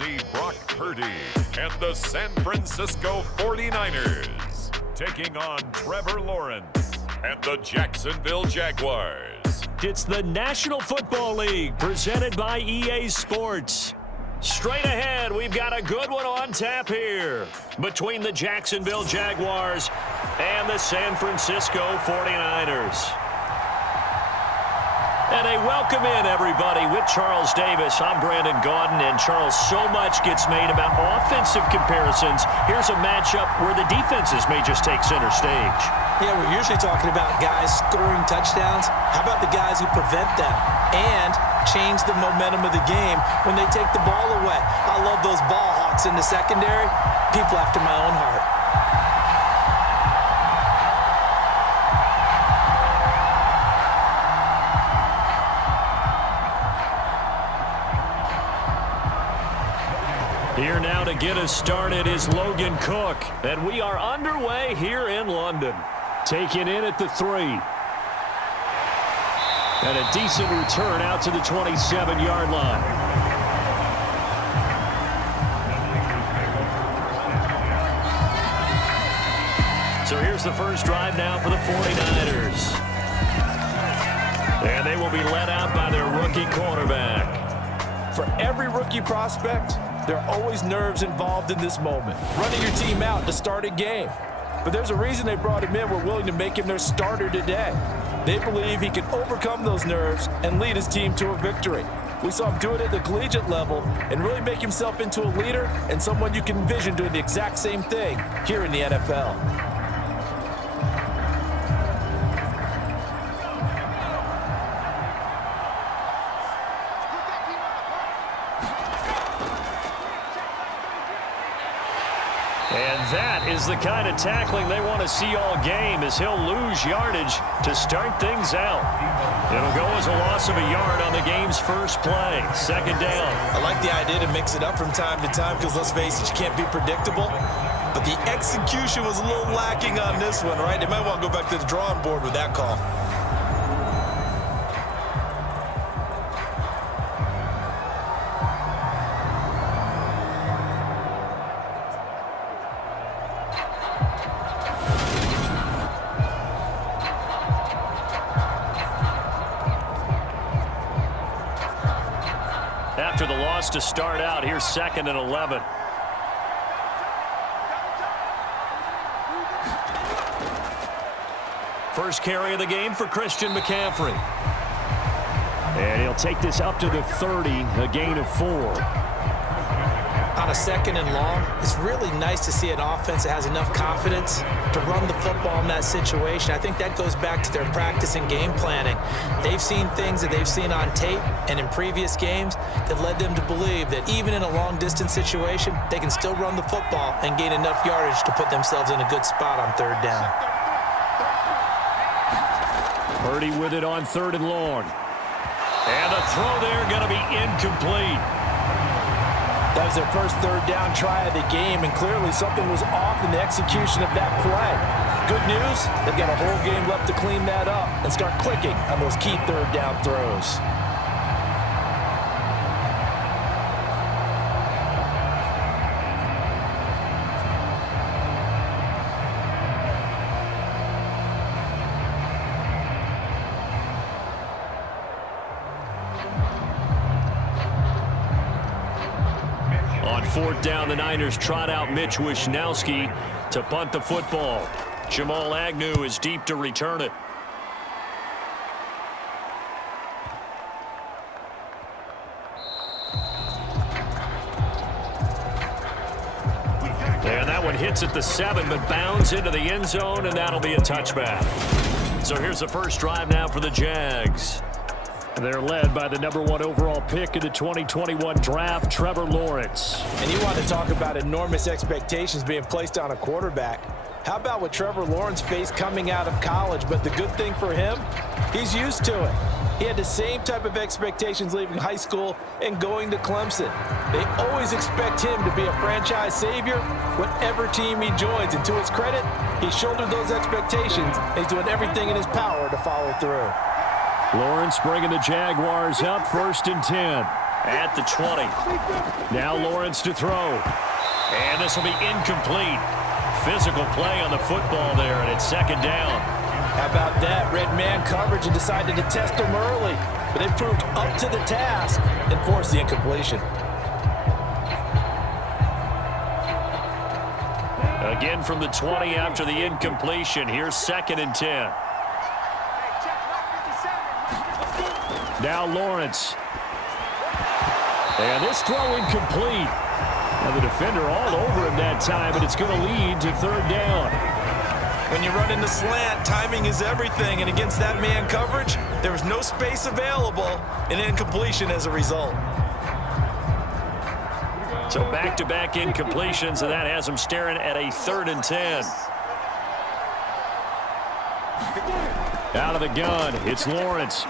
see Brock Purdy and the San Francisco 49ers taking on Trevor Lawrence and the Jacksonville Jaguars. It's the National Football League presented by EA Sports. Straight ahead, we've got a good one on tap here between the Jacksonville Jaguars and the San Francisco 49ers. And a welcome in, everybody, with Charles Davis. I'm Brandon Gaudin, and Charles, so much gets made about offensive comparisons. Here's a matchup where the defenses may just take center stage. Yeah, we're usually talking about guys scoring touchdowns. How about the guys who prevent them and change the momentum of the game when they take the ball away? I love those ball hawks in the secondary. People after my own heart. Here now to get us started is Logan Cook, and we are underway here in London. Taken in at the 3. And a decent return out to the 27-yard line. So here's the first drive now for the 49ers. And they will be led out by their rookie quarterback. For every rookie prospect, there are always nerves involved in this moment. Running your team out to start a game. But there's a reason they brought him in. We're willing to make him their starter today. They believe he can overcome those nerves and lead his team to a victory. We saw him do it at the collegiate level and really make himself into a leader and someone you can envision doing the exact same thing here in the NFL. And that is the kind of tackling they want to see all game, as he'll lose yardage to start things out. It'll go as a loss of a yard on the game's first play. Second down. I like the idea to mix it up from time to time because, let's face it, you can't be predictable. But the execution was a little lacking on this one, right? They might want to go back to the drawing board with that call. After the loss to start out, here's 2nd and 11. First carry of the game for Christian McCaffrey. And he'll take this up to the 30, a gain of 4. On a 2nd and long, it's really nice to see an offense that has enough confidence to run the football in that situation. I think that goes back to their practice and game planning. They've seen things that they've seen on tape and in previous games that led them to believe that even in a long-distance situation, they can still run the football and gain enough yardage to put themselves in a good spot on 3rd down. Purdy with it on 3rd and long. And the throw there going to be incomplete. That was their first 3rd down try of the game, and clearly something was off in the execution of that play. Good news, they've got a whole game left to clean that up and start clicking on those key 3rd down throws. On 4th down, the Niners trot out Mitch Wishnowsky to punt the football. Jamal Agnew is deep to return it. And that one hits at the 7, but bounds into the end zone, and that'll be a touchback. So here's the first drive now for the Jags. They're led by the #1 overall pick in the 2021 draft, Trevor Lawrence. And you want to talk about enormous expectations being placed on a quarterback. How about what Trevor Lawrence faced coming out of college? But the good thing for him, he's used to it. He had the same type of expectations leaving high school and going to Clemson. They always expect him to be a franchise savior, whatever team he joins. And to his credit, he shouldered those expectations, and he's doing everything in his power to follow through. Lawrence bringing the Jaguars up 1st and 10. at the 20. Now Lawrence to throw. And this will be incomplete. Physical play on the football there, and it's second down. How about that? Red man coverage and decided to test him early. But they proved up to the task and forced the incompletion. Again from the 20 after the incompletion. Here's 2nd and 10. Now Lawrence. And this throw incomplete. Now the defender all over him that time, but it's going to lead to 3rd down. When you run in the slant, timing is everything, and against that man coverage, there was no space available, and incompletion as a result. So back-to-back incompletions, and that has him staring at a 3rd and 10. Out of the gun, it's Lawrence.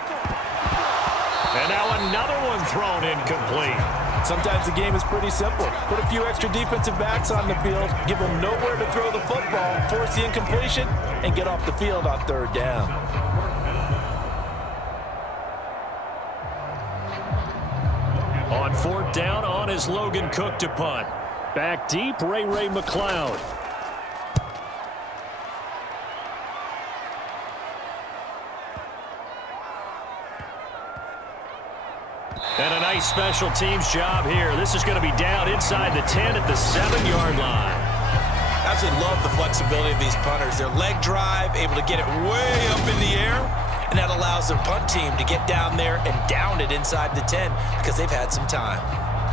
And now another one thrown incomplete. Sometimes the game is pretty simple. Put a few extra defensive backs on the field, give them nowhere to throw the football, force the incompletion, and get off the field on 3rd down. On 4th down, on is Logan Cook to punt. Back deep, Ray McLeod. And a nice special teams job here. This is going to be down inside the 10 at the 7-yard line. Absolutely love the flexibility of these punters. Their leg drive, able to get it way up in the air, and that allows their punt team to get down there and down it inside the 10 because they've had some time.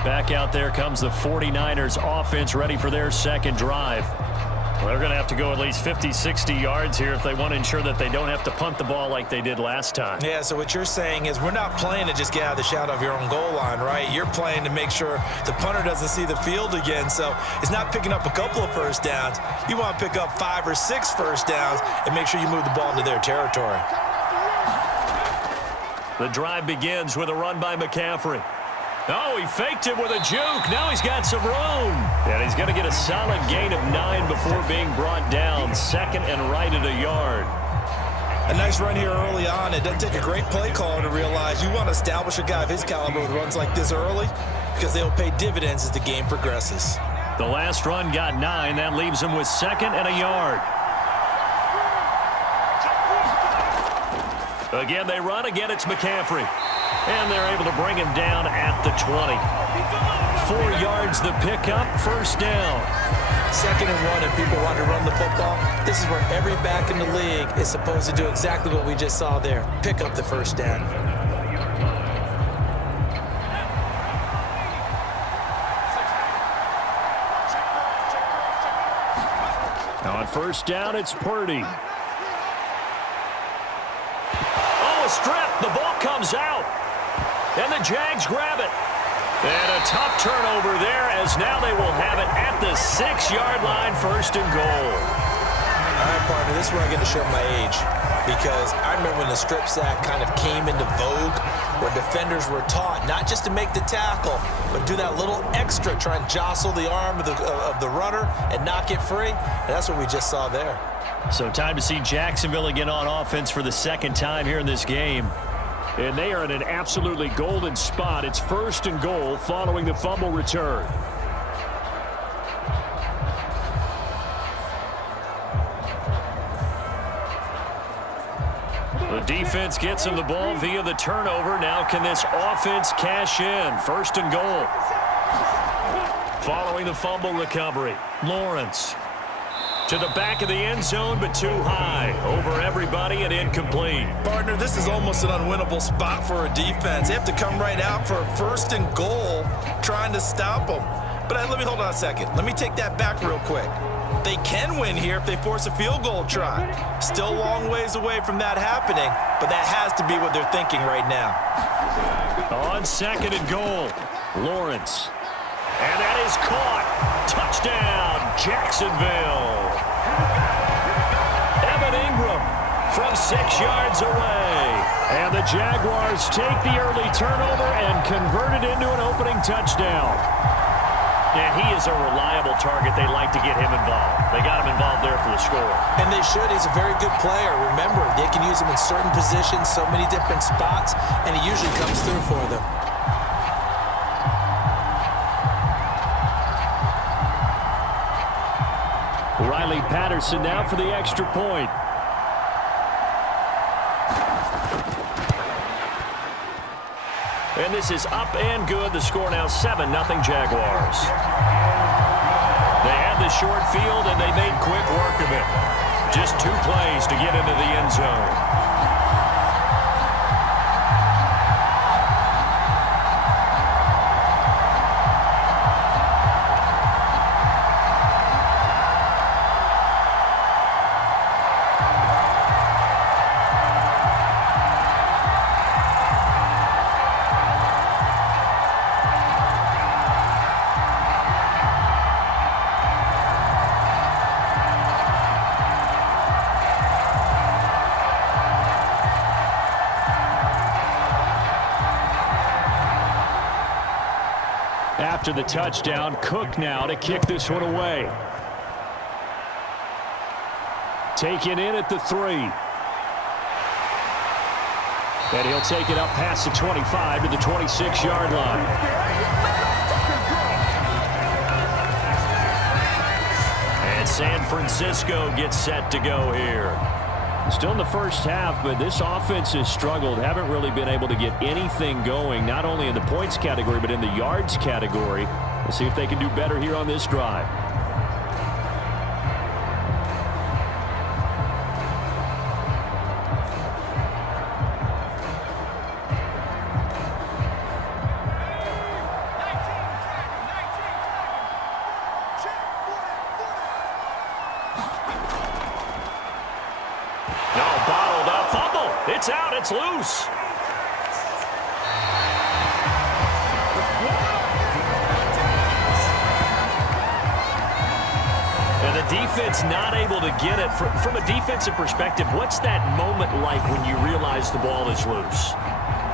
Back out there comes the 49ers offense ready for their 2nd drive. Well, they're going to have to go at least 50, 60 yards here if they want to ensure that they don't have to punt the ball like they did last time. Yeah, so what you're saying is we're not playing to just get out of the shadow of your own goal line, right? You're playing to make sure the punter doesn't see the field again. So it's not picking up a couple of first downs. You want to pick up 5 or 6 first downs and make sure you move the ball into their territory. The drive begins with a run by McCaffrey. Oh, he faked it with a juke. Now he's got some room. And he's going to get a solid gain of 9 before being brought down. 2nd and right at a yard. A nice run here early on. It doesn't take a great play caller to realize you want to establish a guy of his caliber with runs like this early because they'll pay dividends as the game progresses. The last run got 9. That leaves him with 2nd and a yard. Again, they run. Again, it's McCaffrey. And they're able to bring him down at the 20. 4 yards the pickup, 1st down. 2nd and 1, and people want to run the football. This is where every back in the league is supposed to do exactly what we just saw there. Pick up the 1st down. Now on 1st down, it's Purdy. Oh, a strip. The ball comes out. And the Jags grab it. And a tough turnover there as now they will have it at the 6-yard line, 1st and goal. All right, partner, this is where I get to show my age because I remember when the strip sack kind of came into vogue where defenders were taught not just to make the tackle, but do that little extra, try and jostle the arm of the runner and knock it free. And that's what we just saw there. So time to see Jacksonville again on offense for the 2nd time here in this game. And they are in an absolutely golden spot. It's 1st and goal following the fumble return. The defense gets him the ball via the turnover. Now can this offense cash in? 1st and goal. Following the fumble recovery, Lawrence. To the back of the end zone, but too high. Over everybody and incomplete. Partner, this is almost an unwinnable spot for a defense. They have to come right out for a 1st and goal trying to stop them. But let me hold on a second. Let me take that back real quick. They can win here if they force a field goal try. Still a long ways away from that happening, but that has to be what they're thinking right now. On 2nd and goal, Lawrence. And that is caught. Touchdown, Jacksonville. Evan Ingram from 6 yards away. And the Jaguars take the early turnover and convert it into an opening touchdown. And he is a reliable target. They like to get him involved. They got him involved there for the score. And they should. He's a very good player. Remember, they can use him in certain positions, so many different spots, and he usually comes through for them. Riley Patterson now for the extra point. And this is up and good. The score now 7-0 Jaguars. They had the short field, and they made quick work of it. Just 2 plays to get into the end zone. After the touchdown, Cook now to kick this one away. Taken in at the 3. And he'll take it up past the 25 to the 26-yard line. And San Francisco gets set to go here. Still in the first half, but this offense has struggled. Haven't really been able to get anything going, not only in the points category, but in the yards category. We'll see if they can do better here on this drive. It's out. It's loose. And the defense not able to get it. From a defensive perspective, what's that moment like when you realize the ball is loose?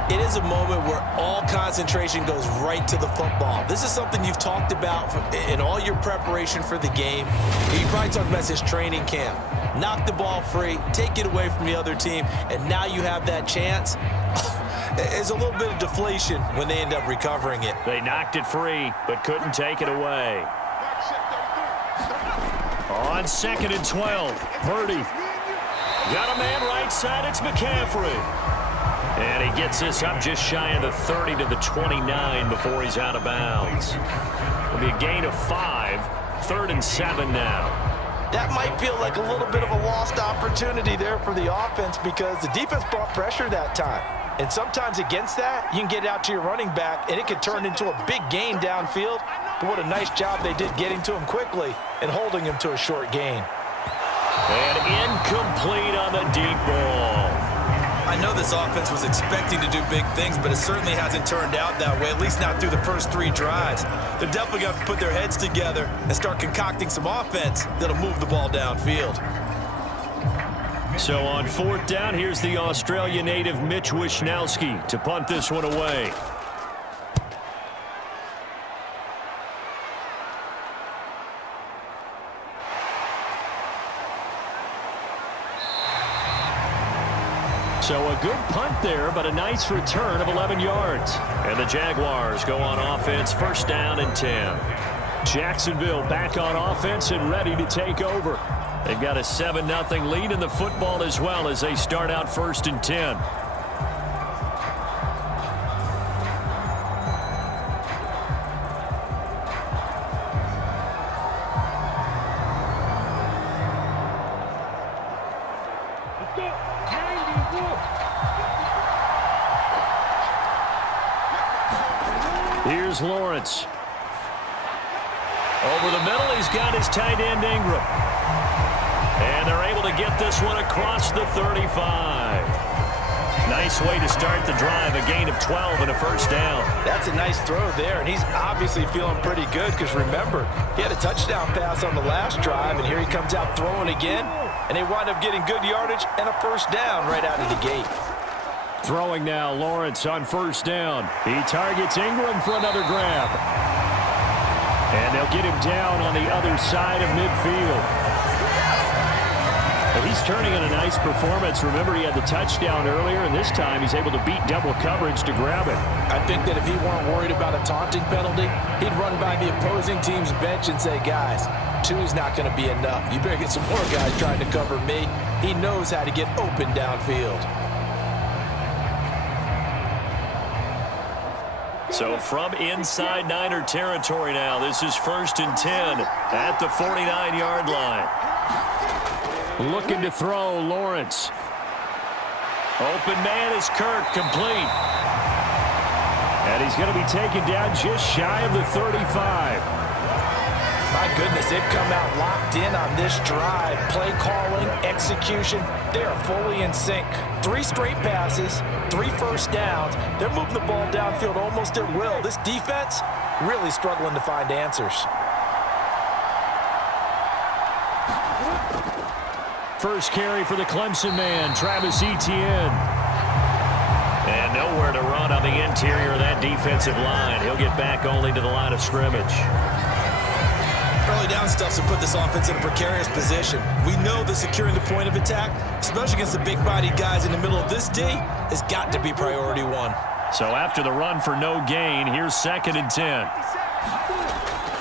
It is a moment where all concentration goes right to the football. This is something you've talked about in all your preparation for the game. You probably talked about this training camp. Knock the ball free, take it away from the other team, and now you have that chance. There's a little bit of deflation when they end up recovering it. They knocked it free, but couldn't take it away. On 2nd and 12, Purdy. Got a man right side, it's McCaffrey. And he gets this up just shy of the 30 to the 29 before he's out of bounds. It'll be a gain of 5, 3rd and 7 now. That might feel like a little bit of a lost opportunity there for the offense because the defense brought pressure that time. And sometimes against that, you can get out to your running back, and it could turn into a big gain downfield. But what a nice job they did getting to him quickly and holding him to a short gain. And incomplete on the deep ball. I know this offense was expecting to do big things, but it certainly hasn't turned out that way, at least not through the first 3 drives. They're definitely going to have to put their heads together and start concocting some offense that'll move the ball downfield. So on 4th down, here's the Australia native Mitch Wishnowsky to punt this one away. So a good punt there, but a nice return of 11 yards. And the Jaguars go on offense, 1st down and 10. Jacksonville back on offense and ready to take over. They've got a 7-0 lead in the football as well as they start out 1st and 10. Here's Lawrence. Over the middle, he's got his tight end Ingram. And they're able to get this one across the 35. Nice way to start the drive, a gain of 12 and a 1st down. That's a nice throw there, and he's obviously feeling pretty good because remember, he had a touchdown pass on the last drive, and here he comes out throwing again, and they wind up getting good yardage and a 1st down right out of the gate. Throwing now, Lawrence on 1st down. He targets Ingram for another grab. And they'll get him down on the other side of midfield. And he's turning in a nice performance. Remember, he had the touchdown earlier, and this time he's able to beat double coverage to grab it. I think that if he weren't worried about a taunting penalty, he'd run by the opposing team's bench and say, guys, 2 is not going to be enough. You better get some more guys trying to cover me. He knows how to get open downfield. So from inside Niner territory now, this is 1st and 10 at the 49-yard line. Looking to throw, Lawrence. Open man is Kirk, complete. And he's going to be taken down just shy of the 35. My goodness, they've come out locked in on this drive. Play calling, execution, they are fully in sync. 3 straight passes, 3 first downs. They're moving the ball downfield almost at will. This defense really struggling to find answers. First carry for the Clemson man, Travis Etienne. And nowhere to run on the interior of that defensive line. He'll get back only to the line of scrimmage. Early down stuffs have put this offense in a precarious position. We know that securing the point of attack, especially against the big-bodied guys in the middle of this D, has got to be priority 1. So after the run for no gain, here's 2nd and 10.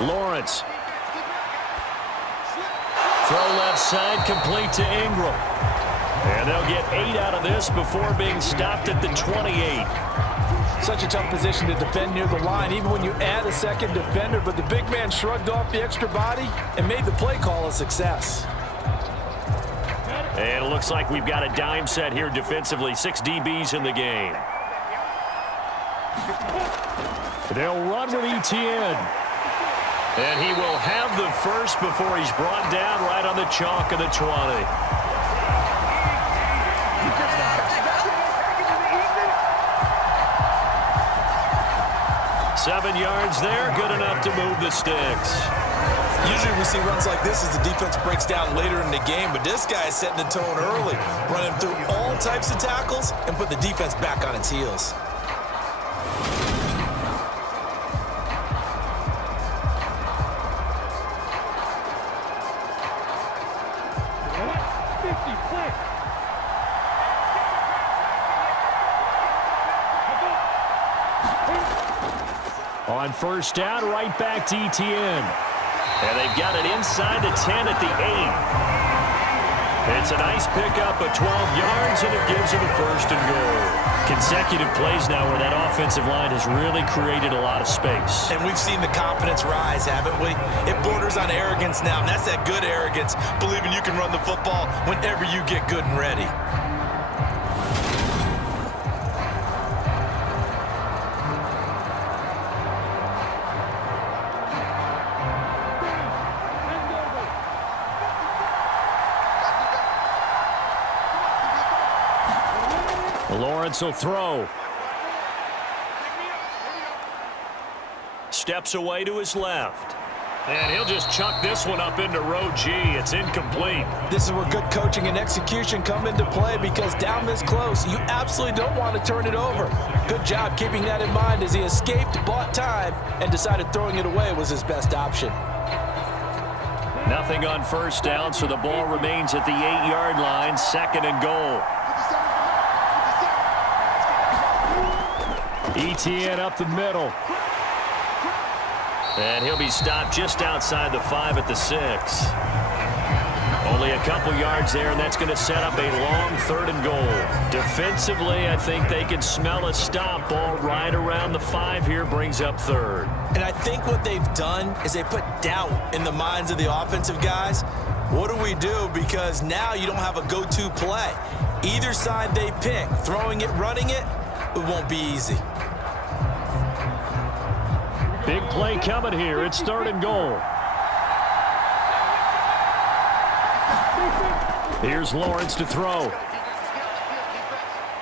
Lawrence. Throw left side, complete to Ingram. And they'll get 8 out of this before being stopped at the 28. Such a tough position to defend near the line, even when you add a second defender, but the big man shrugged off the extra body and made the play call a success. And it looks like we've got a dime set here defensively. 6 DBs in the game. They'll run with Etienne. And he will have the first before he's brought down right on the chalk of the 20. 7 yards there, good enough to move the sticks. Usually we see runs like this as the defense breaks down later in the game, but this guy is setting the tone early, running through all types of tackles and put the defense back on its heels. On first down, right back to Etienne. And they've got it inside the 10 at the 8. It's a nice pickup of 12 yards, and it gives them a 1st and goal. Consecutive plays now where that offensive line has really created a lot of space. And we've seen the confidence rise, haven't we? It borders on arrogance now, and that's that good arrogance, believing you can run the football whenever you get good and ready. Lawrence will throw. Steps away to his left. And he'll just chuck this one up into row G. It's incomplete. This is where good coaching and execution come into play, because down this close, you absolutely don't want to turn it over. Good job keeping that in mind as he escaped, bought time, and decided throwing it away was his best option. Nothing on first down, so the ball remains at the 8-yard line, 2nd and goal. Etienne up the middle. And he'll be stopped just outside the 5 at the 6. Only a couple yards there, and that's going to set up a long 3rd and goal. Defensively, I think they can smell a stop. Ball right around the 5 here, brings up 3rd. And I think what they've done is they put doubt in the minds of the offensive guys. What do we do? Because now you don't have a go-to play. Either side they pick, throwing it, running it, it won't be easy. Big play coming here. It's 3rd and goal. Here's Lawrence to throw.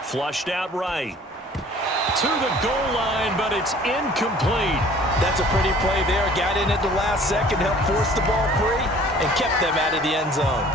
Flushed out right. To the goal line, but it's incomplete. That's a pretty play there. Got in at the last second, helped force the ball free, and kept them out of the end zone.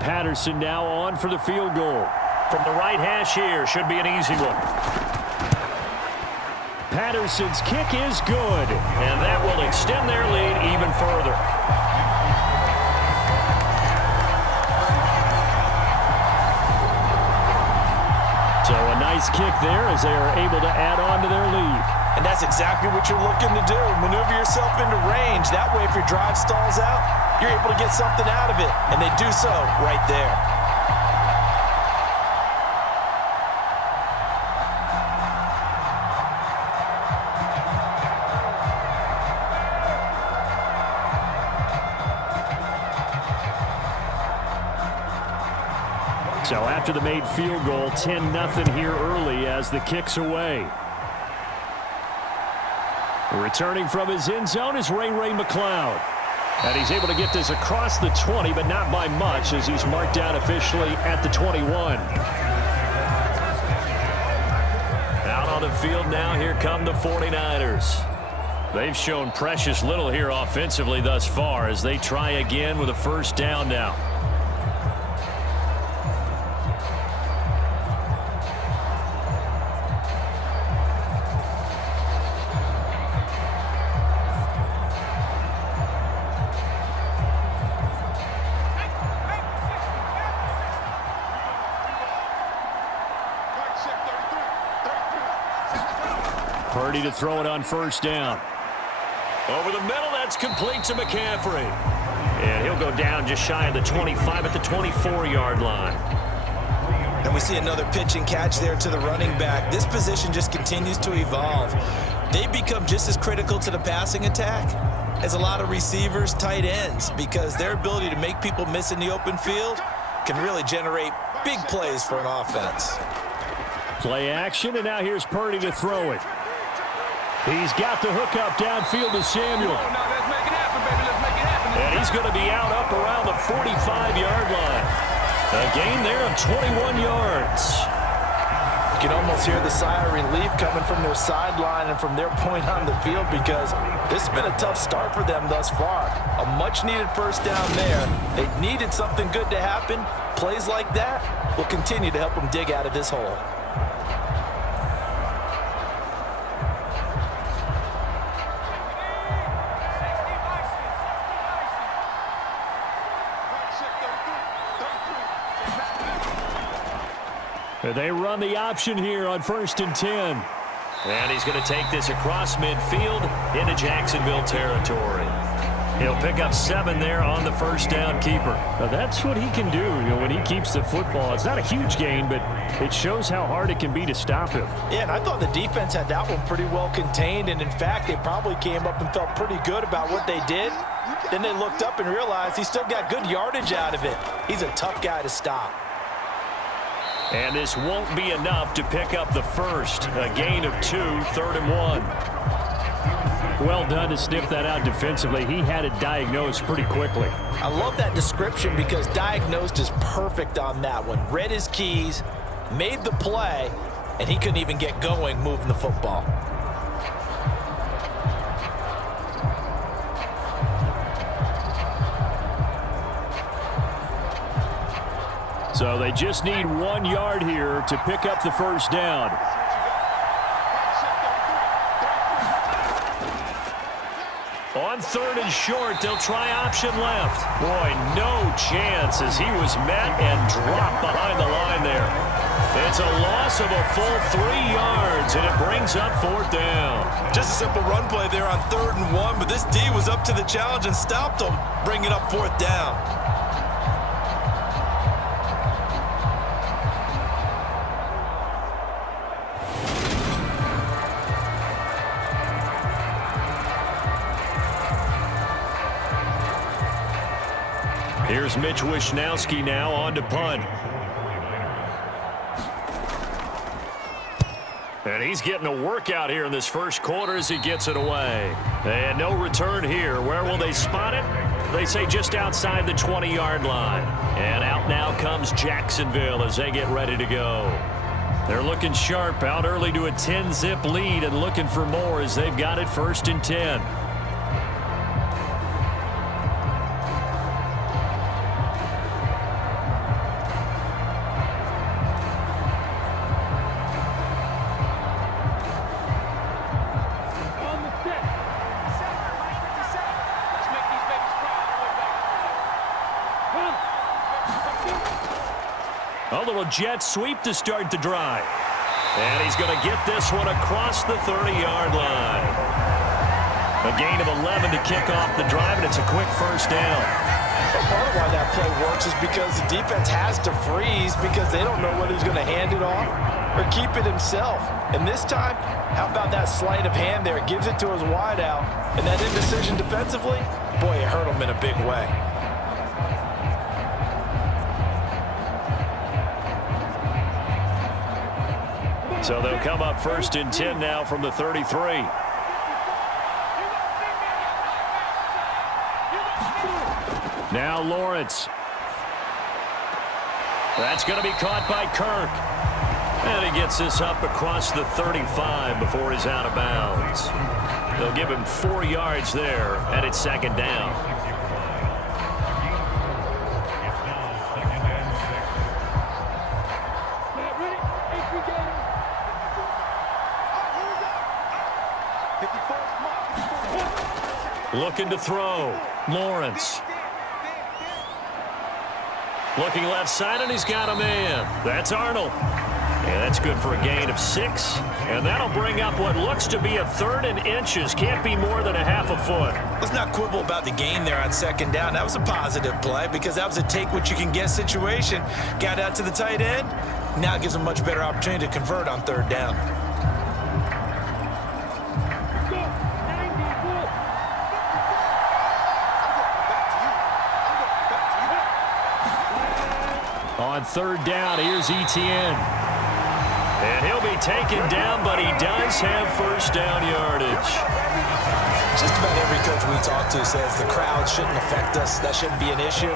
Patterson now on for the field goal. From the right hash here, should be an easy one. Patterson's kick is good, and that will extend their lead even further. So a nice kick there as they are able to add on to their lead. And that's exactly what you're looking to do. Maneuver yourself into range. That way, if your drive stalls out, you're able to get something out of it. And they do so right there. So after the made field goal, 10-0 here early as the kick's away. Returning from his end zone is Ray McLeod. And he's able to get this across the 20, but not by much as he's marked down officially at the 21. Out on the field now, here come the 49ers. They've shown precious little here offensively thus far as they try again with a first down now. Purdy to throw it on first down. Over the middle, that's complete to McCaffrey. And he'll go down just shy of the 25 at the 24-yard line. And we see another pitch and catch there to the running back. This position just continues to evolve. They become just as critical to the passing attack as a lot of receivers, tight ends, because their ability to make people miss in the open field can really generate big plays for an offense. Play action, and now here's Purdy to throw it. He's got the hook up downfield to Samuel. And he's going to be out up around the 45-yard line. A gain there of 21 yards. You can almost hear the sigh of relief coming from their sideline and from their point on the field because this has been a tough start for them thus far. A much-needed first down there. They needed something good to happen. Plays like that will continue to help them dig out of this hole. They run the option here on 1st and 10. And he's going to take this across midfield into Jacksonville territory. He'll pick up 7 there on the first down keeper. Now that's what he can do, when he keeps the football. It's not a huge gain, but it shows how hard it can be to stop him. Yeah, and I thought the defense had that one pretty well contained. And, in fact, they probably came up and felt pretty good about what they did. Then they looked up and realized he still got good yardage out of it. He's a tough guy to stop. And this won't be enough to pick up the first. A gain of 2, 3rd and 1. Well done to sniff that out defensively. He had it diagnosed pretty quickly. I love that description because diagnosed is perfect on that one. Read his keys, made the play, and he couldn't even get going moving the football. So they just need 1 yard here to pick up the first down. On 3rd and short, they'll try option left. Boy, no chance as he was met and dropped behind the line there. It's a loss of a full 3 yards, and it brings up 4th down. Just a simple run play there on 3rd and 1, but this D was up to the challenge and stopped him, bringing up 4th down. Here's Mitch Wishnowsky now on to punt. And he's getting a workout here in this first quarter as he gets it away. And no return here. Where will they spot it? They say just outside the 20-yard line. And out now comes Jacksonville as they get ready to go. They're looking sharp, out early to a 10-zip lead and looking for more as they've got it 1st and 10. A little jet sweep to start the drive. And he's going to get this one across the 30-yard line. A gain of 11 to kick off the drive, and it's a quick first down. Well, part of why that play works is because the defense has to freeze because they don't know whether he's going to hand it off or keep it himself. And this time, how about that sleight of hand there? Gives it to his wideout. And that indecision defensively, boy, it hurt him in a big way. So they'll come up 1st and 10 now from the 33. Now Lawrence. That's going to be caught by Kirk. And he gets this up across the 35 before he's out of bounds. They'll give him 4 yards there, and it's 2nd down. Looking to throw. Lawrence. Looking left side, and he's got a man. That's Arnold. And that's good for a gain of 6. And that'll bring up what looks to be a 3rd and inches. Can't be more than a half a foot. Let's not quibble about the gain there on 2nd down. That was a positive play because that was a take-what-you-can-get situation. Got out to the tight end. Now it gives them a much better opportunity to convert on 3rd down. On 3rd down, here's Etienne. And he'll be taken down, but he does have 1st down yardage. Just about every coach we talk to says the crowd shouldn't affect us. That shouldn't be an issue.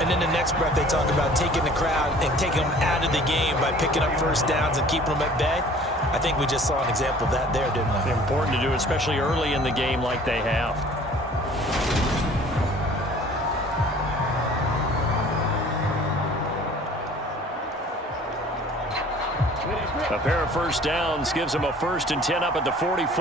And then the next breath they talk about taking the crowd and taking them out of the game by picking up 1st downs and keeping them at bay. I think we just saw an example of that there, didn't we? Important to do, especially early in the game like they have. A pair of 1st downs gives him a 1st and 10 up at the 44.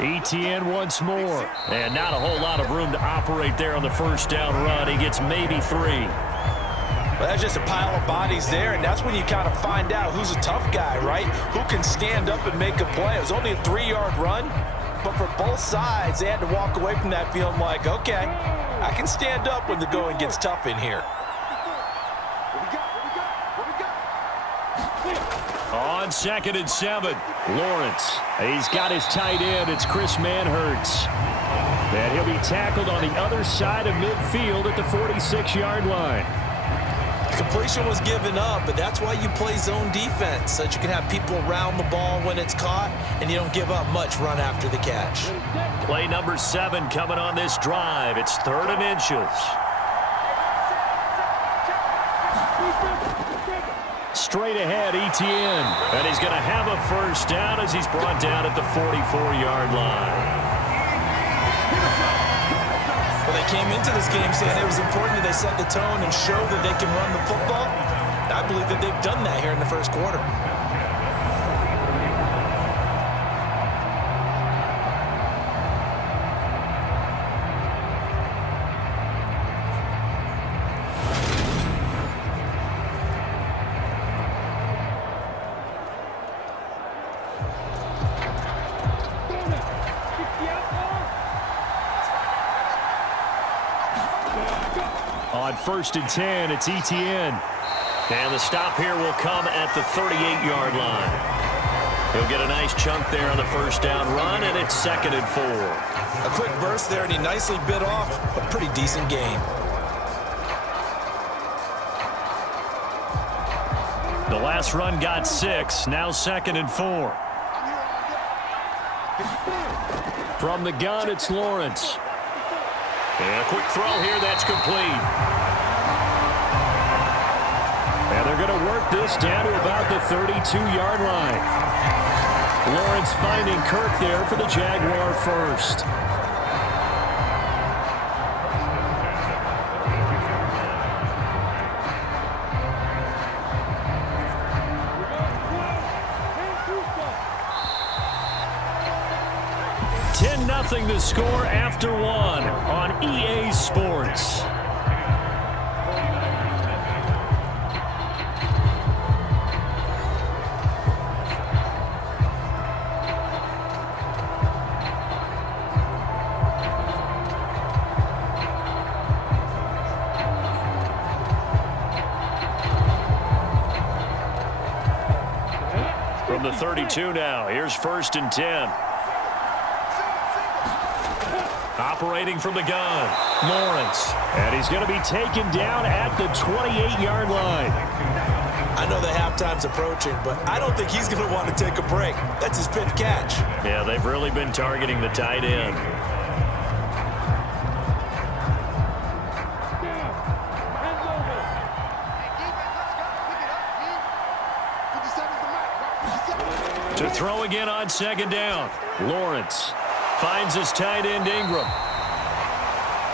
Etienne once more. And not a whole lot of room to operate there on the 1st down run. He gets maybe 3. Well, that's just a pile of bodies there, and that's when you kind of find out who's a tough guy, right? Who can stand up and make a play. It was only a 3-yard run, but for both sides, they had to walk away from that feeling like, okay, I can stand up when the going gets tough in here. On 2nd and 7, Lawrence. He's got his tight end. It's Chris Manhertz. And he'll be tackled on the other side of midfield at the 46-yard line. Completion was given up, but that's why you play zone defense, so that you can have people around the ball when it's caught, and you don't give up much run after the catch. Play number 7 coming on this drive. It's 3rd and inches. Straight ahead, Etienne. And he's going to have a 1st down as he's brought down at the 44-yard line. Well, they came into this game saying it was important that they set the tone and show that they can run the football. I believe that they've done that here in the 1st quarter. On 1st and 10, it's Etienne. And the stop here will come at the 38-yard line. He'll get a nice chunk there on the 1st down run, and it's 2nd and 4. A quick burst there, and he nicely bit off a pretty decent gain. The last run got 6, now 2nd and 4. From the gun, it's Lawrence. And a quick throw here, that's complete. And they're going to work this down to about the 32-yard line. Lawrence finding Kirk there for the Jaguar 1st. 1-0 the score after one on EA Sports. From the 32 now, here's 1st and 10. Operating from the gun, Lawrence. And he's going to be taken down at the 28-yard line. I know the halftime's approaching, but I don't think he's going to want to take a break. That's his fifth catch. Yeah, they've really been targeting the tight end. To throw again on 2nd down. Lawrence finds his tight end Ingram.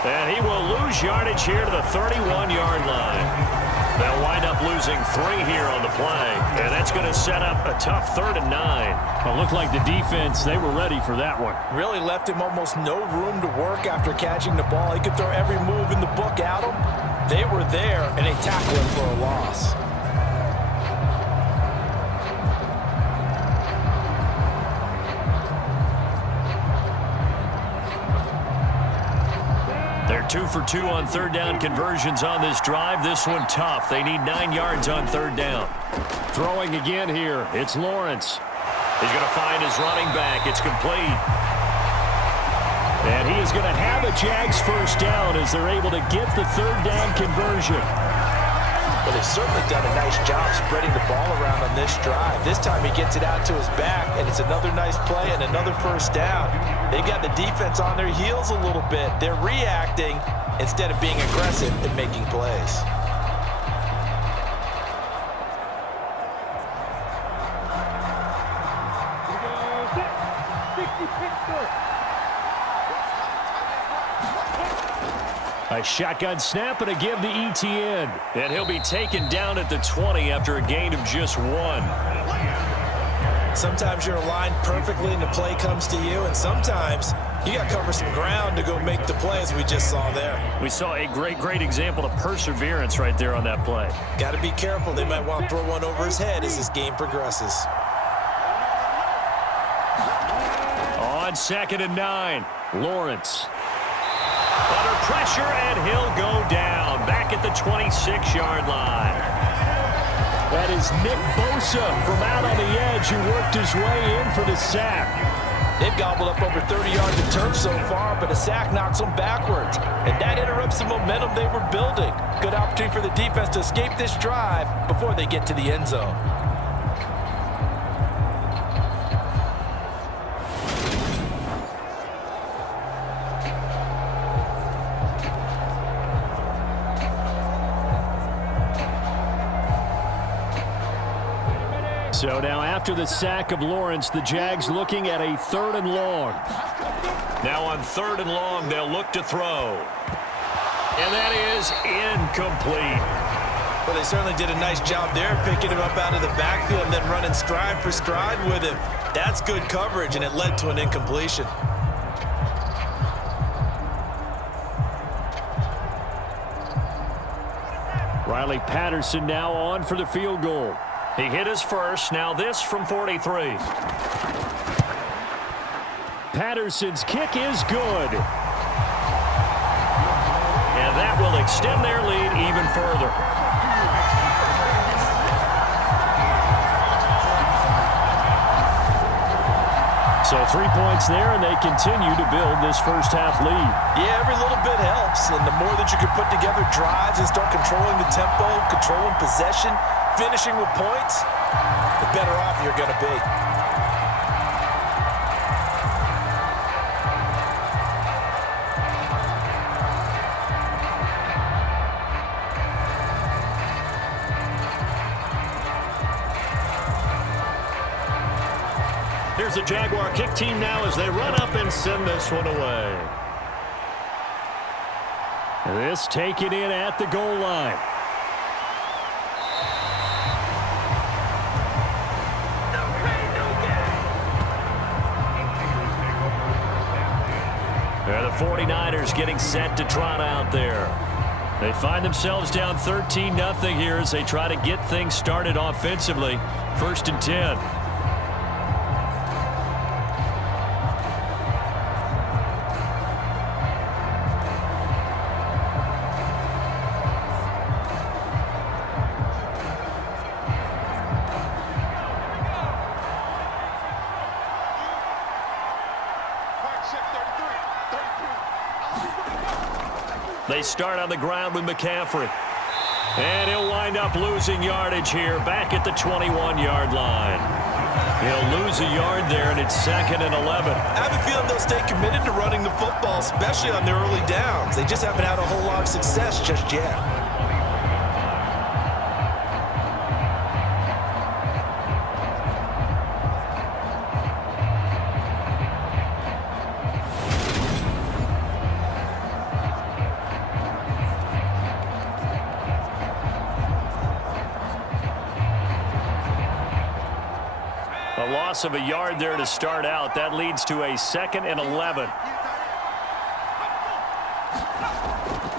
And he will lose yardage here to the 31-yard line. They'll wind up losing 3 here on the play. And that's going to set up a tough 3rd and 9. Well, looked like the defense, they were ready for that one. Really left him almost no room to work after catching the ball. He could throw every move in the book at him. They were there, and they tackled him for a loss. They're 2 for 2 on 3rd down conversions on this drive. This one tough. They need 9 yards on 3rd down. Throwing again here. It's Lawrence. He's going to find his running back. It's complete. And he is going to have a Jags 1st down as they're able to get the 3rd down conversion. Well, they've certainly done a nice job spreading the ball around on this drive. This time he gets it out to his back, and it's another nice play and another 1st down. They've got the defense on their heels a little bit. They're reacting instead of being aggressive and making plays. A shotgun snap and a give to ETN. And he'll be taken down at the 20 after a gain of just 1. Sometimes you're aligned perfectly and the play comes to you, and sometimes you got to cover some ground to go make the play, as we just saw there. We saw a great example of perseverance right there on that play. Got to be careful. They might want to throw one over his head as this game progresses. On 2nd and 9, Lawrence. Under pressure, and he'll go down back at the 26-yard line. That is Nick Bosa from out on the edge who worked his way in for the sack. They've gobbled up over 30 yards of turf so far, but a sack knocks them backwards. And that interrupts the momentum they were building. Good opportunity for the defense to escape this drive before they get to the end zone. So now after the sack of Lawrence, the Jags looking at a 3rd and long. Now on 3rd and long, they'll look to throw. And that is incomplete. Well, they certainly did a nice job there, picking him up out of the backfield and then running stride for stride with him. That's good coverage, and it led to an incompletion. Riley Patterson now on for the field goal. He hit his first. Now this from 43. Patterson's kick is good. And that will extend their lead even further. So 3 points there, and they continue to build this first half lead. Yeah, every little bit helps, and the more that you can put together drives and start controlling the tempo, controlling possession, finishing with points, the better off you're going to be. Here's the Jaguar kick team now as they run up and send this one away. This taken in at the goal line. 49ers getting set to trot out there. They find themselves down 13-0 here as they try to get things started offensively. 1st and 10. They start on the ground with McCaffrey. And he'll wind up losing yardage here back at the 21-yard line. He'll lose a yard there, and it's 2nd and 11. I have a feeling they'll stay committed to running the football, especially on their early downs. They just haven't had a whole lot of success just yet. A loss of a yard there to start out. That leads to a 2nd and 11.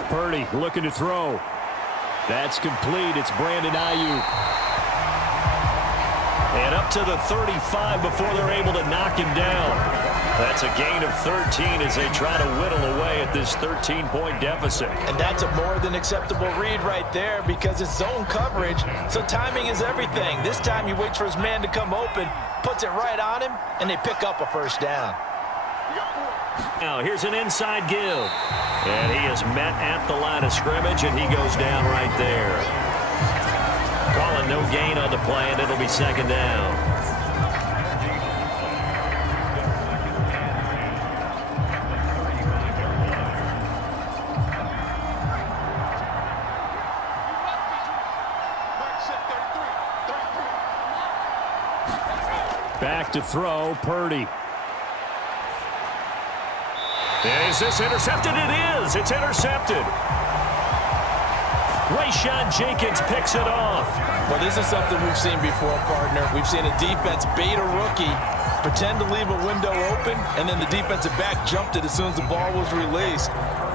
Purdy looking to throw. That's complete. It's Brandon Ayuk. And up to the 35 before they're able to knock him down. That's a gain of 13 as they try to whittle away at this 13-point deficit. And that's a more than acceptable read right there because it's zone coverage, so timing is everything. This time he waits for his man to come open, puts it right on him, and they pick up a 1st down. Now here's an inside give. And he is met at the line of scrimmage, and he goes down right there. Calling no gain on the play, and it'll be 2nd down. Back to throw, Purdy. And is this intercepted? It is. It's intercepted. Rayshawn Jenkins picks it off. Well, this is something we've seen before, partner. We've seen a defense bait a rookie, pretend to leave a window open, and then the defensive back jumped it as soon as the ball was released.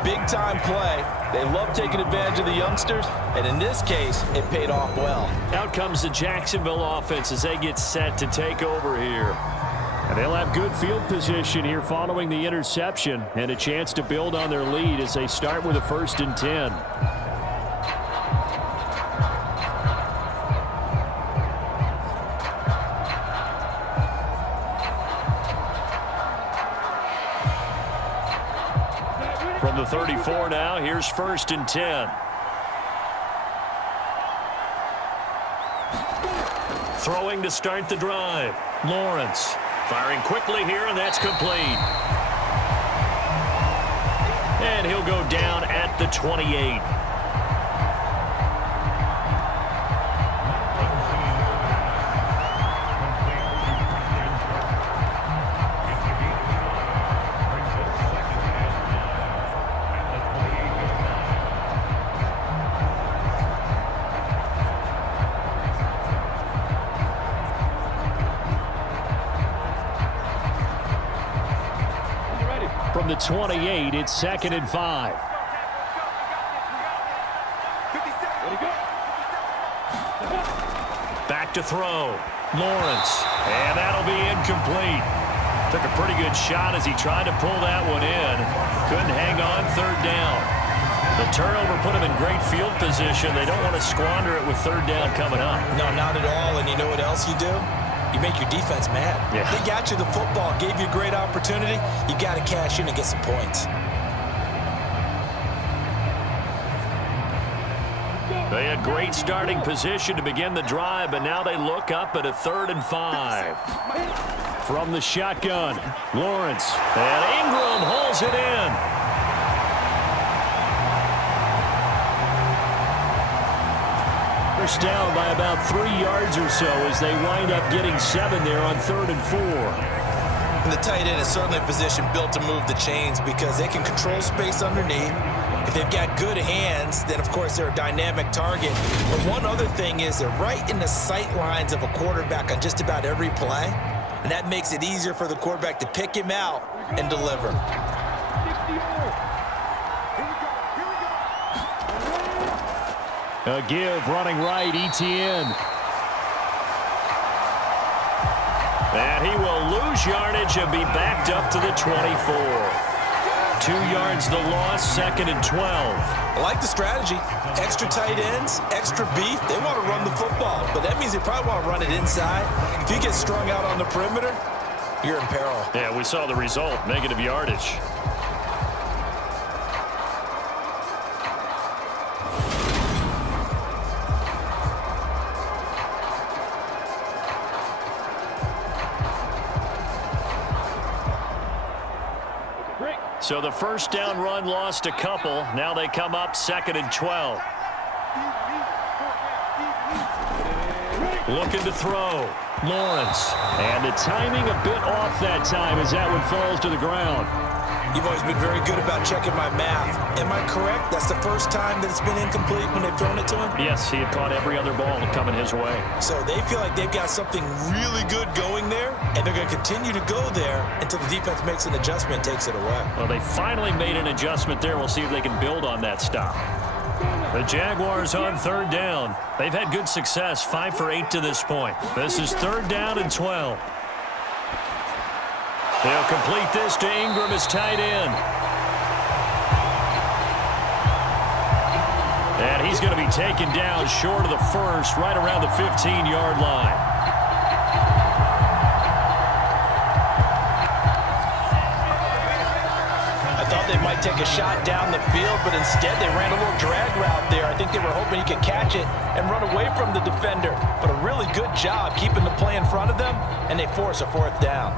Big-time play. They love taking advantage of the youngsters, and in this case, it paid off well. Out comes the Jacksonville offense as they get set to take over here. And they'll have good field position here following the interception and a chance to build on their lead as they start with a 1st and 10. From the 34 now, here's 1st and 10. Throwing to start the drive. Lawrence firing quickly here, and that's complete. And he'll go down at the 28. From the 28, it's 2nd and 5. Back to throw. Lawrence. And that'll be incomplete. Took a pretty good shot as he tried to pull that one in. Couldn't hang on. 3rd down. The turnover put him in great field position. They don't want to squander it with 3rd down coming up. No, not at all. And you know what else you do? You make your defense mad. Yeah. They got you the football, gave you a great opportunity. You got to cash in and get some points. They had great starting position to begin the drive, but now they look up at a 3rd and 5. From the shotgun, Lawrence. And Ingram hauls it in. First down by about 3 yards or so as they wind up getting 7 there on 3rd and 4. And the tight end is certainly a position built to move the chains because they can control space underneath. If they've got good hands, then of course they're a dynamic target. But one other thing is they're right in the sight lines of a quarterback on just about every play. And that makes it easier for the quarterback to pick him out and deliver. A give running right, ETN. And he will lose yardage and be backed up to the 24. 2 yards the loss, 2nd and 12. I like the strategy. Extra tight ends, extra beef. They want to run the football, but that means they probably want to run it inside. If you get strung out on the perimeter, you're in peril. Yeah, we saw the result, negative yardage. So the first down run lost a couple. Now they come up 2nd and 12. Looking to throw. Lawrence. And the timing a bit off that time as that one falls to the ground. You've always been very good about checking my math. Am I correct? That's the first time that it's been incomplete when they've thrown it to him? Yes, he had caught every other ball coming his way. So they feel like they've got something really good going there, and they're going to continue to go there until the defense makes an adjustment, takes it away. Well, they finally made an adjustment there. We'll see if they can build on that stop. The Jaguars on 3rd down. They've had good success, 5 for 8 to this point. This is 3rd down and 12. They'll complete this to Ingram as tight end. And he's going to be taken down short of the first, right around the 15-yard line. I thought they might take a shot down the field, but instead they ran a little drag route there. I think they were hoping he could catch it and run away from the defender. But a really good job keeping the play in front of them, and they force a 4th down.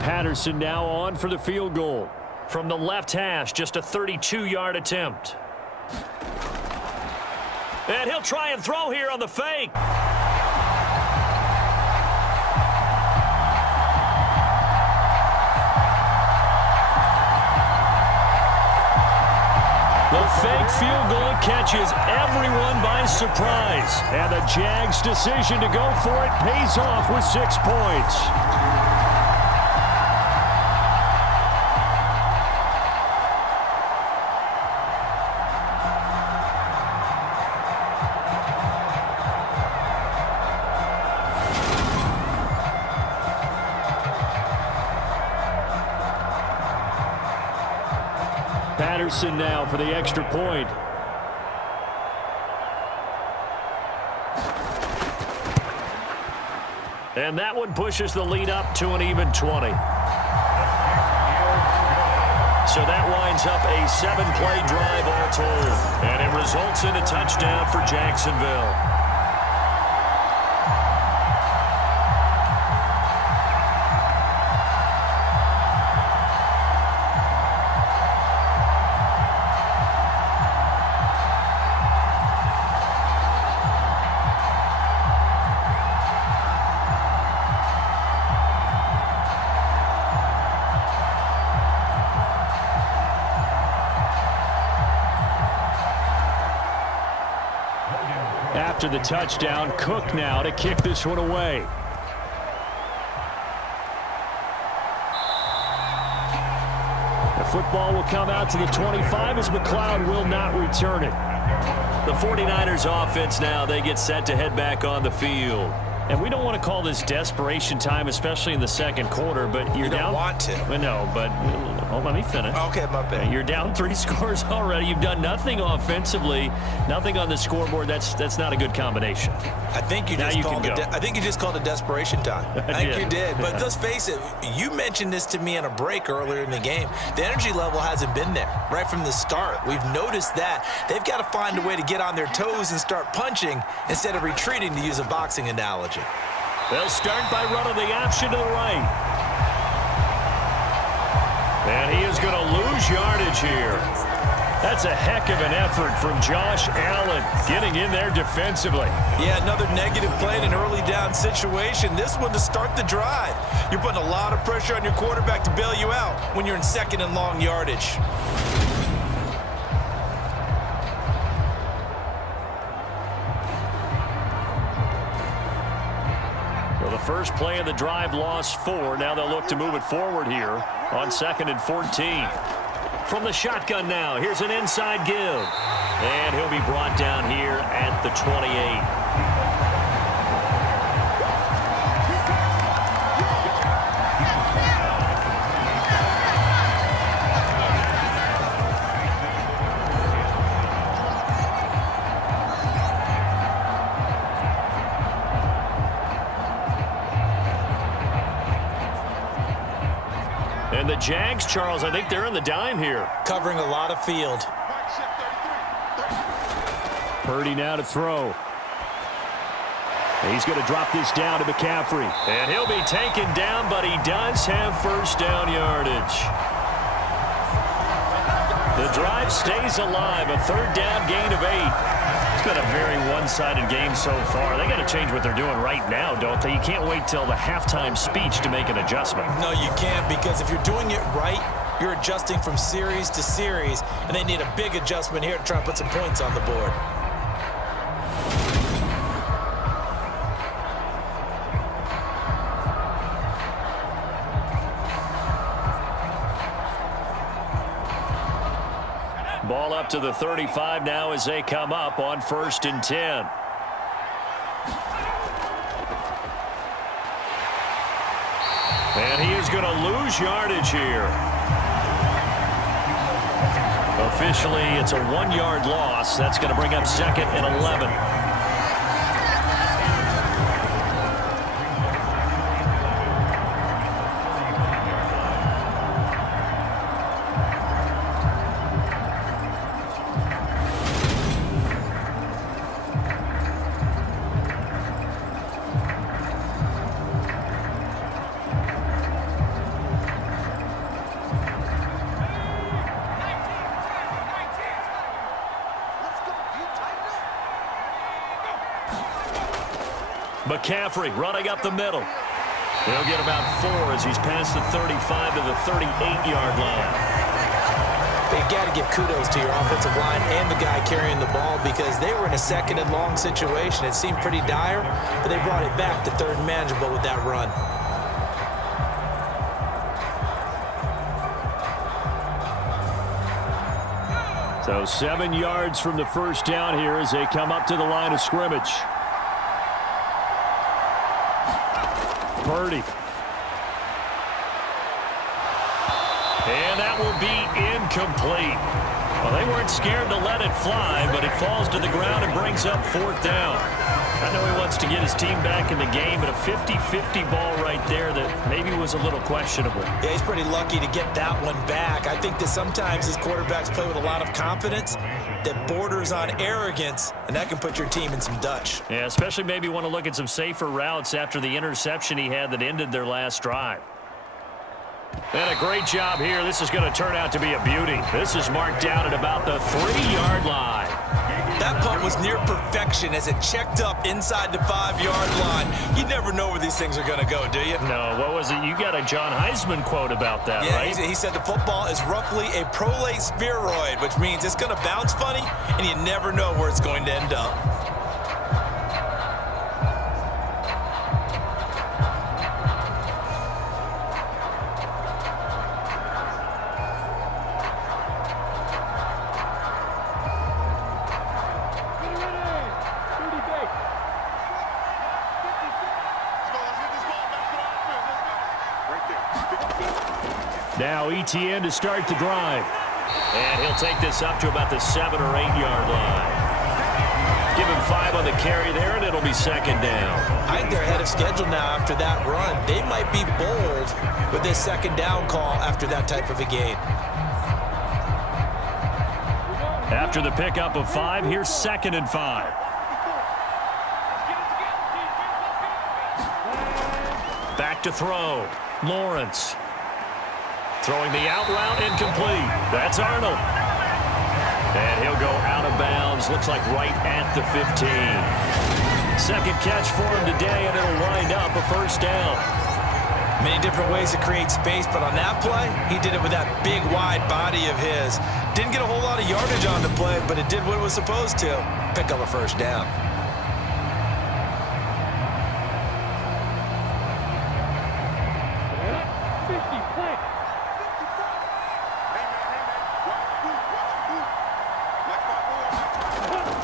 Patterson now on for the field goal. From the left hash, just a 32-yard attempt. And he'll try and throw here on the fake. The fake field goal catches everyone by surprise. And the Jags' decision to go for it pays off with 6 points. Patterson now for the extra point. And that one pushes the lead up to an even 20. So that winds up a 7-play drive all told. And it results in a touchdown for Jacksonville. After the touchdown, Cook now to kick this one away. The football will come out to the 25 as McLeod will not return it. The 49ers offense now, they get set to head back on the field. And we don't want to call this desperation time, especially in the second quarter, but you're down. You don't want to. No, but let me finish. Okay, my bad. You're down 3 scores already. You've done nothing offensively, nothing on the scoreboard. That's not a good combination. I think you just called it. I think you just called it desperation time. I think you did. But let's face it. You mentioned this to me on a break earlier in the game. The energy level hasn't been there right from the start. We've noticed that they've got to find a way to get on their toes and start punching instead of retreating, to use a boxing analogy. They'll start by running the option to the right. And he is going to lose yardage here. That's a heck of an effort from Josh Allen getting in there defensively. Yeah, another negative play in an early down situation. This one to start the drive. You're putting a lot of pressure on your quarterback to bail you out when you're in second and long yardage. Well, the first play of the drive lost 4. Now they'll look to move it forward here on 2nd and 14. From the shotgun now, here's an inside give. And he'll be brought down here at the 28. And the Jags, Charles, I think they're in the dime here. Covering a lot of field. Purdy now to throw. He's going to drop this down to McCaffrey. And he'll be taken down, but he does have first down yardage. The drive stays alive, a 3rd down gain of 8. It's been a very one-sided game so far. They got to change what they're doing right now, don't they? You can't wait till the halftime speech to make an adjustment. No, you can't, because if you're doing it right, you're adjusting from series to series, and they need a big adjustment here to try and put some points on the board. Ball up to the 35 now as they come up on 1st and 10. And he is going to lose yardage here. Officially, it's a 1-yard loss. That's going to bring up 2nd and 11. McCaffrey running up the middle. He'll get about 4 as he's past the 35 to the 38-yard line. You got to give kudos to your offensive line and the guy carrying the ball, because they were in a 2nd and long situation. It seemed pretty dire, but they brought it back to 3rd and manageable with that run. So 7 yards from the first down here as they come up to the line of scrimmage. Purdy. And that will be incomplete. Well, they weren't scared to let it fly, but it falls to the ground and brings up 4th down. I know he wants to get his team back in the game, but a 50-50 ball right there that maybe was a little questionable. Yeah, he's pretty lucky to get that one back. I think that sometimes his quarterbacks play with a lot of confidence that borders on arrogance, and that can put your team in some Dutch. Yeah, especially maybe want to look at some safer routes after the interception he had that ended their last drive. And a great job here. This is going to turn out to be a beauty. This is marked down at about the 3-yard line. That punt was near perfection as it checked up inside the 5-yard line. You never know where these things are going to go, do you? No, what was it? You got a John Heisman quote about that, right? Yeah, he said the football is roughly a prolate spheroid, which means it's going to bounce funny, and you never know where it's going to end up. Now ETN to start the drive. And he'll take this up to about the 7- or 8-yard line. Give him 5 on the carry there, and it'll be 2nd down. I think they're ahead of schedule now after that run. They might be bold with this 2nd down call after that type of a gain. After the pickup of 5, here's 2nd and 5. Back to throw. Lawrence. Throwing the out route, incomplete. That's Arnold. And he'll go out of bounds, looks like right at the 15. Second catch for him today, and it'll wind up a first down. Many different ways to create space, but on that play, he did it with that big, wide body of his. Didn't get a whole lot of yardage on the play, but it did what it was supposed to. Pick up a first down.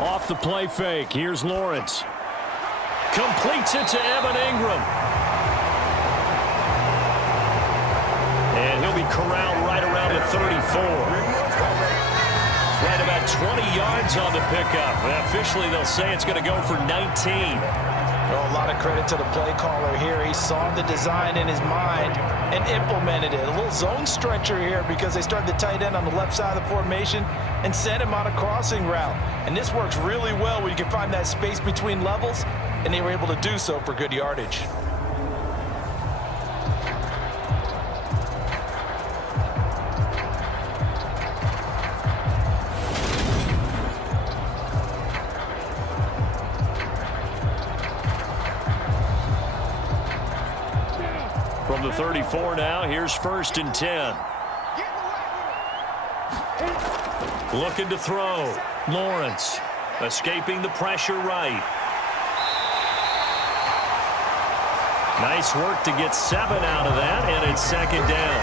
Off the play fake, here's Lawrence. Completes it to Evan Ingram. And he'll be corralled right around the 34. Right about 20 yards on the pickup. And officially, they'll say it's going to go for 19. Well, a lot of credit to the play caller here. He saw the design in his mind and implemented it. A little zone stretcher here because they started the tight end on the left side of the formation and sent him on a crossing route. And this works really well when you can find that space between levels, and they were able to do so for good yardage. From the 34 now, here's 1st and 10. Looking to throw. Lawrence escaping the pressure right. Nice work to get 7 out of that, and it's 2nd down.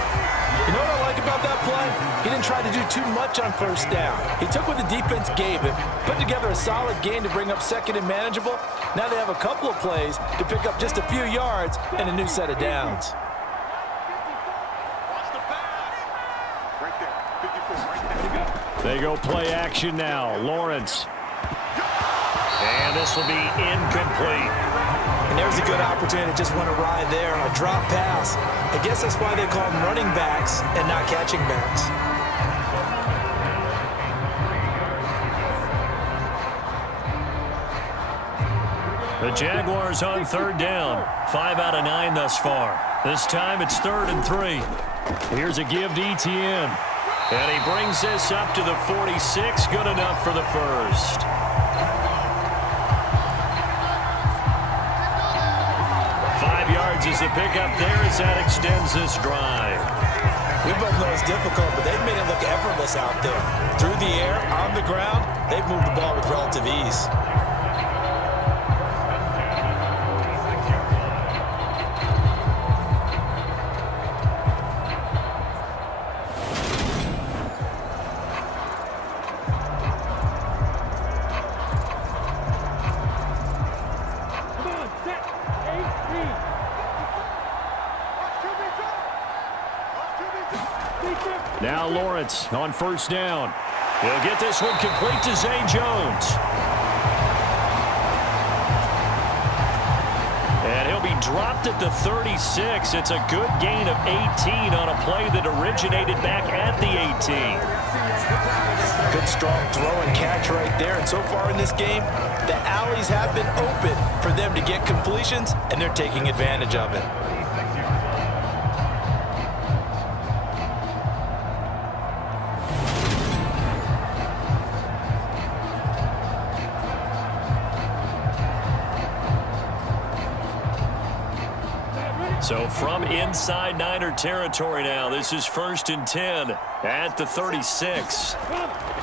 You know what I like about that play? He didn't try to do too much on 1st down. He took what the defense gave him, put together a solid game to bring up 2nd and manageable. Now they have a couple of plays to pick up just a few yards and a new set of downs. They go play action now. Lawrence. And this will be incomplete. And there's a good opportunity to just want to ride there on a drop pass. I guess that's why they call them running backs and not catching backs. The Jaguars on 3rd down. 5 out of 9 thus far. This time it's 3rd and 3. Here's a give to Etienne. And he brings this up to the 46. Good enough for the first. 5 yards is the pickup there as that extends this drive. We both know it's difficult, but they've made it look effortless out there. Through the air, on the ground, they've moved the ball with relative ease. Now Lawrence on 1st down. He'll get this one complete to Zay Jones. And he'll be dropped at the 36. It's a good gain of 18 on a play that originated back at the 18. Good strong throw and catch right there. And so far in this game, the alleys have been open for them to get completions, and they're taking advantage of it. So from inside Niner territory now, this is 1st and 10 at the 36.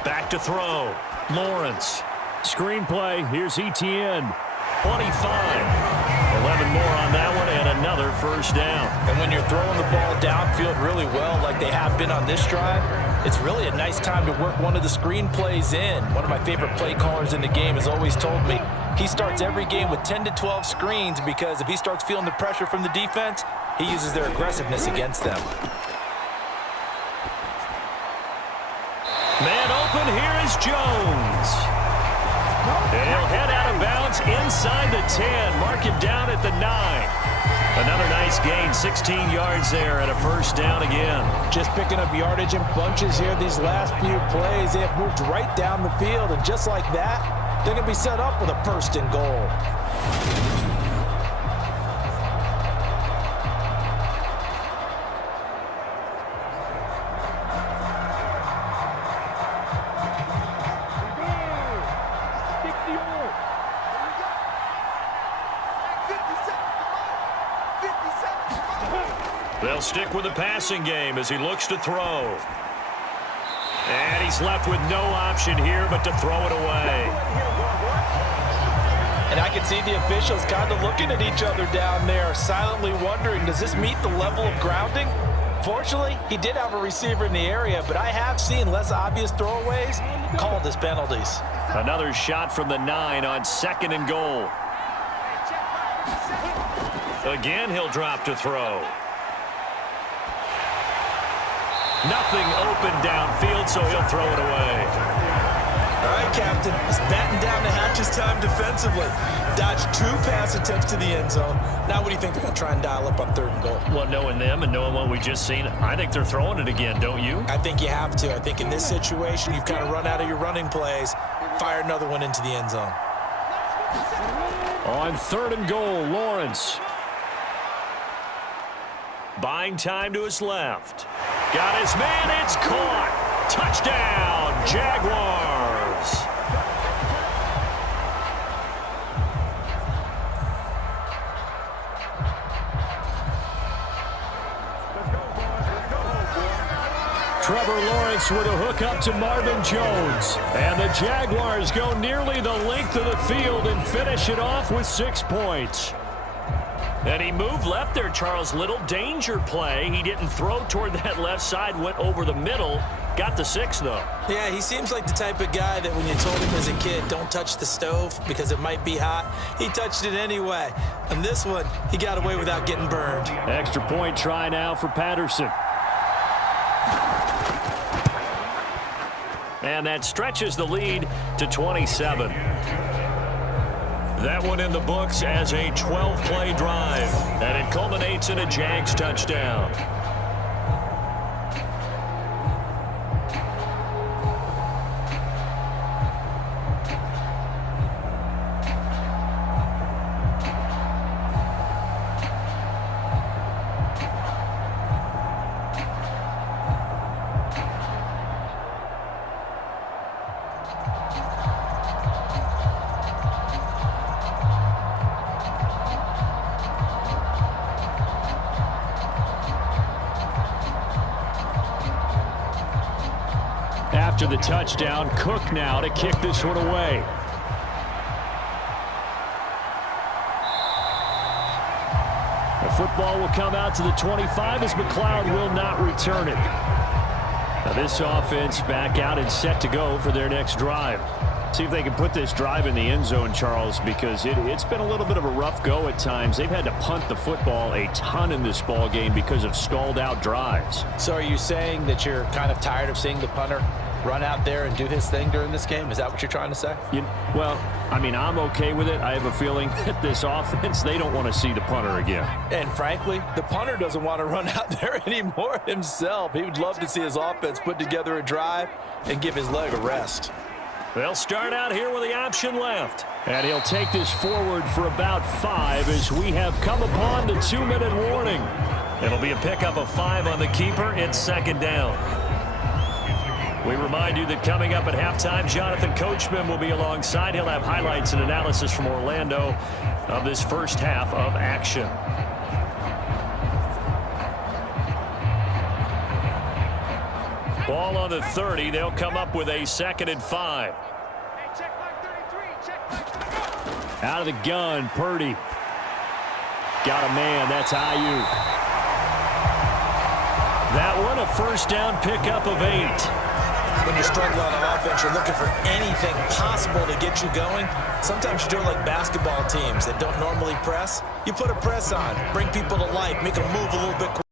Back to throw. Lawrence. Screenplay. Here's Etienne. 25. 11 more on that one and another first down. And when you're throwing the ball downfield really well like they have been on this drive, it's really a nice time to work one of the screen plays in. One of my favorite play callers in the game has always told me he starts every game with 10 to 12 screens because if he starts feeling the pressure from the defense, he uses their aggressiveness against them. Man open, here is Jones. He'll head out of bounds inside the 10. Mark him down at the 9. Another nice gain, 16 yards there and a first down again. Just picking up yardage in bunches here these last few plays. They have moved right down the field, and just like that, they're going to be set up with a 1st and goal. They'll stick with the passing game as he looks to throw. And he's left with no option here but to throw it away. And I can see the officials kind of looking at each other down there, silently wondering, does this meet the level of grounding? Fortunately, he did have a receiver in the area, but I have seen less obvious throwaways called as penalties. Another shot from the 9 on 2nd and goal. Again, he'll drop to throw. Nothing open downfield, so he'll throw it away. All right, Captain. He's batting down the hatches time defensively. Dodged 2 pass attempts to the end zone. Now what do you think they're going to try and dial up on 3rd and goal? Well, knowing them and knowing what we just seen, I think they're throwing it again, don't you? I think you have to. I think in this situation, you've kind of run out of your running plays. Fire another one into the end zone. On 3rd and goal, Lawrence. Buying time to his left. Got his man, it's caught. Touchdown, Jaguars. Trevor Lawrence with a hook up to Marvin Jones. And the Jaguars go nearly the length of the field and finish it off with 6 points. And he moved left there, Charles. Little danger play. He didn't throw toward that left side, went over the middle. Got the 6, though. Yeah, he seems like the type of guy that when you told him as a kid, don't touch the stove because it might be hot, he touched it anyway. And this one, he got away without getting burned. Extra point try now for Patterson. And that stretches the lead to 27. That one in the books as a 12-play drive. And it culminates in a Jags touchdown. After the touchdown, Cook now to kick this one away. The football will come out to the 25 as McLeod will not return it. Now this offense back out and set to go for their next drive. See if they can put this drive in the end zone, Charles, because it's been a little bit of a rough go at times. They've had to punt the football a ton in this ball game because of stalled out drives. So are you saying that you're kind of tired of seeing the punter run out there and do his thing during this game? Is that what you're trying to say? Well, I mean, I'm okay with it. I have a feeling that this offense, they don't want to see the punter again. And frankly, the punter doesn't want to run out there anymore himself. He would love to see his offense put together a drive and give his leg a rest. They'll start out here with the option left. And he'll take this forward for about 5 as we have come upon the 2-minute warning. It'll be a pickup of 5 on the keeper. It's 2nd down. We remind you that coming up at halftime, Jonathan Coachman will be alongside. He'll have highlights and analysis from Orlando of this first half of action. Ball on the 30. They'll come up with a 2nd and 5. Out of the gun, Purdy. Got a man. That's Ayuk. That one, a first down pickup of 8. When you struggle on offense, you're looking for anything possible to get you going. Sometimes you do it like basketball teams that don't normally press. You put a press on, bring people to life, make them move a little bit quicker.